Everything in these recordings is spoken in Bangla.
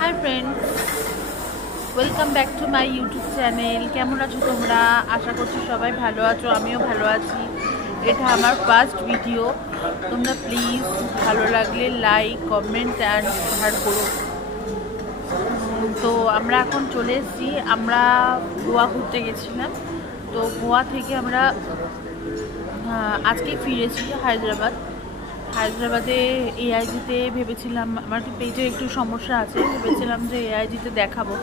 Hi friends, welcome back to my YouTube channel. কেমন আছো তোমরা? আশা করছি সবাই ভালো আছো, আমিও ভালো আছি। এটা আমার ফার্স্ট ভিডিও। তোমরা প্লিজ ভালো লাগলে লাইক, কমেন্ট অ্যান্ড শেয়ার করো। তো আমরা এখন চলে এসেছি, আমরা গোয়া ঘুরতে গেছিলাম। তো গোয়া থেকে আমরা আজকে ফিরেছি হায়দ্রাবাদে এআইজিতে ভেবেছিলাম, আমার পেজে একটু সমস্যা আছে, ভেবেছিলাম যে এআইজিতে দেখাবো,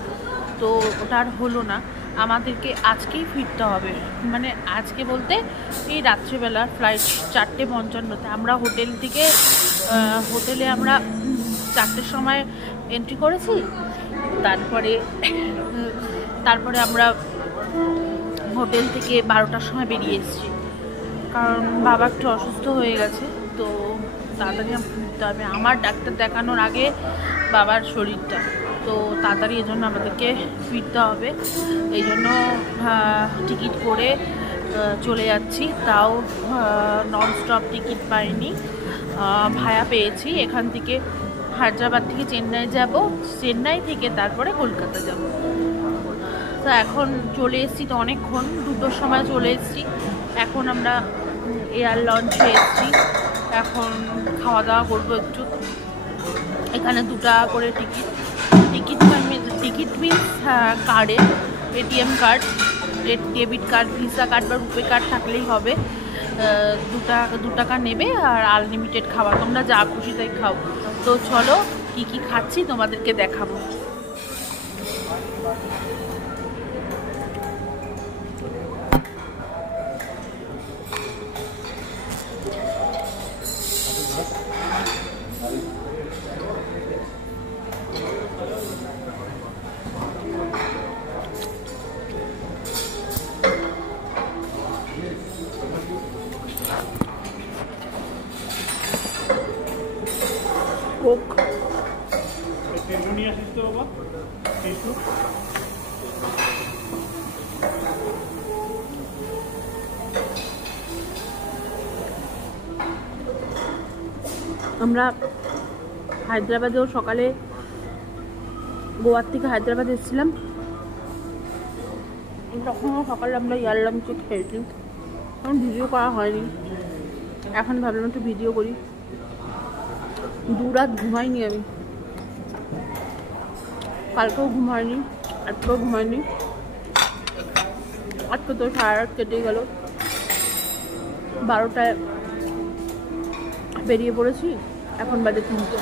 তো ওটা আর হলো না। আমাদেরকে আজকেই ফিরতে হবে, মানে আজকে বলতে এই রাত্রিবেলা ফ্লাইট 4:55। আমরা হোটেলে আমরা 4টের সময় এন্ট্রি করেছি। তারপরে আমরা হোটেল থেকে 12টার সময় বেরিয়ে এসেছি, কারণ বাবা একটু অসুস্থ হয়ে গেছে। তো তাড়াতাড়ি ফিরতে হবে, আমার ডাক্তার দেখানোর আগে বাবার শরীরটা, তো তাড়াতাড়ি এজন্য আমাদেরকে ফিরতে হবে। এই জন্য টিকিট করে চলে যাচ্ছি, তাও ননস্টপ টিকিট পাইনি, ভায়া পেয়েছি। এখান থেকে হায়দ্রাবাদ থেকে চেন্নাই যাব, চেন্নাই থেকে তারপরে কলকাতা যাব। তো এখন চলে এসেছি, তো অনেকক্ষণ 2টোর সময় চলে এসেছি। এখন আমরা এয়ার লঞ্চে এসেছি, এখন খাওয়া দাওয়া করবো একটু। এখানে 2 টাকা করে টিকিট মিনস কার্ডে, ATM card, debit card, visa card বা রুপে কার্ড থাকলেই হবে। 2 টাকা নেবে আর আনলিমিটেড খাওয়া, তোমরা যা খুশি তাই খাও। তো চলো কি কি খাচ্ছি তোমাদেরকে দেখাবো। কোক, আমরা হায়দ্রাবাদেও সকালে গোয়ার থেকে হায়দ্রাবাদ এসেছিলাম, তখনও সকালে আমরা এয়ার লাঞ্চে খেয়েছি, এখন ভিডিও করা হয়নি। এখন ভাবলাম একটু ভিডিও করি। 2 রাত ঘুমাইনি আমি, কালকেও ঘুম হয়নি, আজকেও ঘুমাইনি। আজকে তো সারা রাত কেটে গেল, 12টায় বেরিয়ে পড়েছি, এখন বাজে 3টে।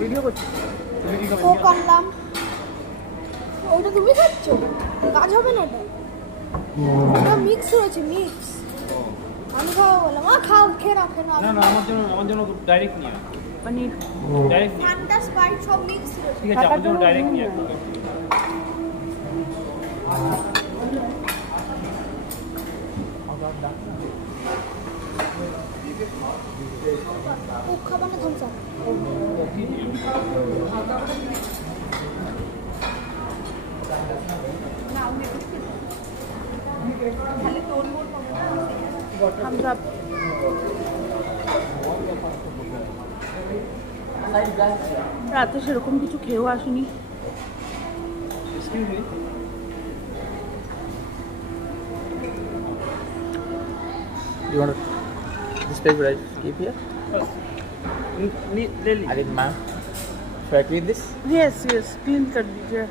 ভিডিও করছি। ও কামলাম, ওইটা তুমি খাচ্ছ? কাজ হবে না, এটা মিক্স হয়েছে, মিক্স। আমি খাওয়া বললাম, খাও, খেয়ে নাও, খেয়ে নাও। না আমার জন্য ডাইরেক্ট নিয়ে পনির, ডাইরেক্ট ঠান্ডা স্প্রাইট সব মিক্স হয়েছে। ঠিক আছে, আমার জন্য ডাইরেক্ট নিয়ে ও খাবার না, থামস আপ। Thums up. রাতে সেরকম কিছু খেয়েও আসিনি। You want this paper I keep here? Added ma. Should I clean this? Yes, clean कर दीजिए।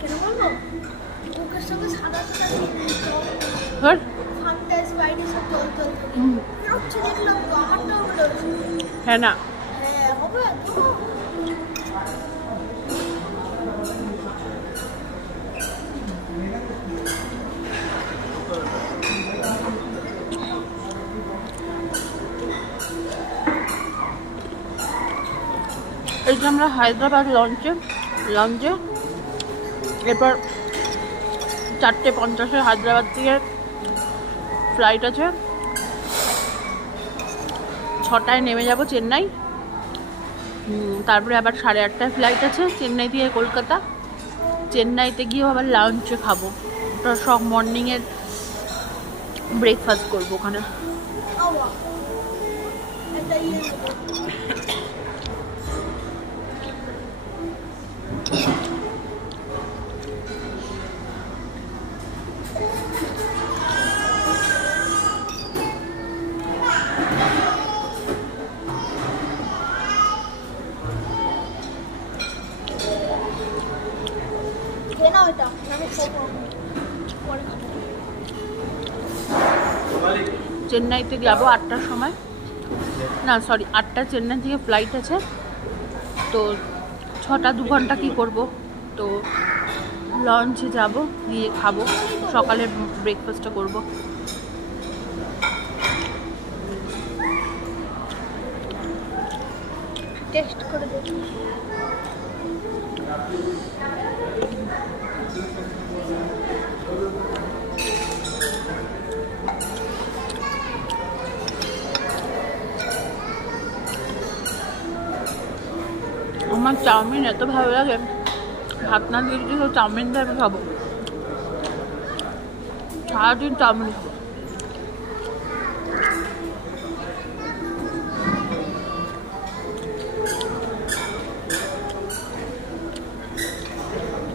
কেন বলবো? কোকের সঙ্গে সাদা হ্যাঁ, ঠান্ডা স্প্রাইট সব জল হচ্ছে, দেখলাম তো, আমারটাও হলো। হ্যাঁ না, হ্যাঁ হবে তো। এই যে আমরা হায়দ্রাবাদ লঞ্চে এরপর 4:50 হায়দ্রাবাদ থেকে ফ্লাইট আছে, 6টায় নেমে যাব চেন্নাই। তারপরে আবার 8:30টায় ফ্লাইট আছে চেন্নাই থেকে কলকাতা। চেন্নাইতে গিয়েও আবার লাঞ্চে খাবো, ওটা সব মর্নিংয়ের ব্রেকফাস্ট করবো ওখানে। আওয়া এটা ইয়ে না ওটা আমি খাবো পরে খাবো। চেন্নাইতে যাবো 8টার সময়, না সরি 8টা চেন্নাই থেকে ফ্লাইট আছে, তো 6টা 2 ঘন্টা কী করব, তো লঞ্চে যাব, গিয়ে খাবো, সকালের ব্রেকফাস্টটা করব। টেস্ট করে দেখি। আমার চাউমিন এত ভালো লাগে, ভাত না দিয়ে যদি চাউমিন দিয়ে আমি খাবো, সারাদিন চাউমিন খাবো।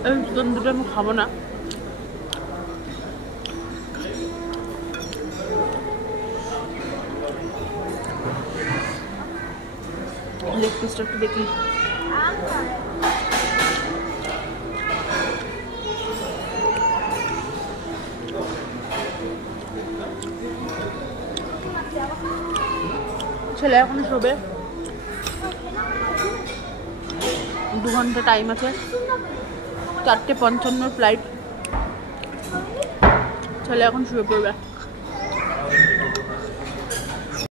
এই চিকেন দুটো আমি খাবো না, লেগ পিসটা একটু দেখি। ছেলে এখন শোবে, 2 ঘন্টা টাইম আছে, 4:55 ফ্লাইট, ছেলে এখন শুয়ে পড়বে।